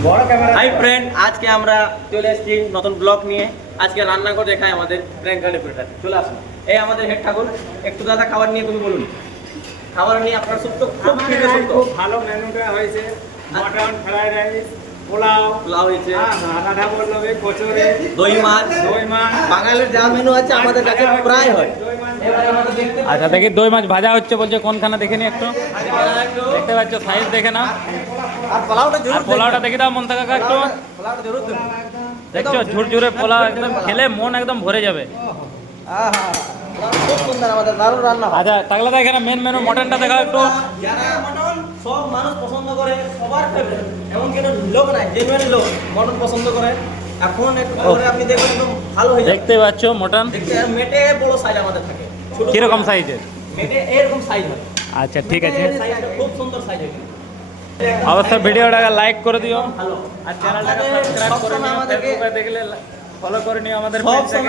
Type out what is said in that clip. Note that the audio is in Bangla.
হাই ফ্রেন্ড, আজকে আমরা চলে এসেছি নতুন ব্লগ নিয়ে। আজকে রান্না করে দেখায় আমাদের প্র্যাঙ্ক ডেপুটেটার। চলে আসুন, এই আমাদের হেড ঠাকুর। একটু দাদা খাবার নিয়ে তুমি বলুন। খাবার নিয়ে আপনার সত্য খুব খুব ভালো মেনুটা হয়েছে। মটন ফ্রাইড রাইস, পোলাও হয়েছে, রাধা বল্লভে কচুরি, দই মাছ। বাঙালির যা মেনু আছে আমাদের কাছে প্রায় হয়। এবারে আমাদের দেখতে আচ্ছা দেখি দই মাছ ভাজা হচ্ছে বলছে, কোনখানে দেখে নি একটু। দেখতে পাচ্ছ সাইজ দেখে না। আর পোলাওটা আর জরুর পোলাওটা দেখে দাও মন কাকা একটু। পোলাওটা জরুর দেবো। দেখছো ঝুরঝুরে পোলাও, একদম খেলে মন একদম ভরে যাবে। আহা, খুব সুন্দর, আমাদের দারুণ রান্না হয়। আচ্ছা টাকলাদা এখানে মেন মেনু মটনটা দেখাও একটু। যারা মটন সব মানুষ পছন্দ করে, সবার ফেভারিট, এমন কোনো লোক নাই জেনুইন লোক মটন পছন্দ করে। এখন একটু পরে আপনি দেখবেন একদম ভালো হয়ে যাবে। দেখতে পাচ্ছ মটন দেখতে মেটে বড় সাইজ আমাদের থাকে। ছোট কিরকম সাইজের? মেটে এরকম সাইজ হয়। আচ্ছা ঠিক আছে, সাইজটা খুব সুন্দর সাইজ হয়। অবশ্যই ভিডিওটাকে লাইক করে দিও ভালো। আর চ্যানেলটাকে আপনাদের সাবস্ক্রাইব করে সবসময় নিও। আমাদেরকে ফেসবুকে দেখলে ফলো করে নিও আমাদের সব পেজটাকে।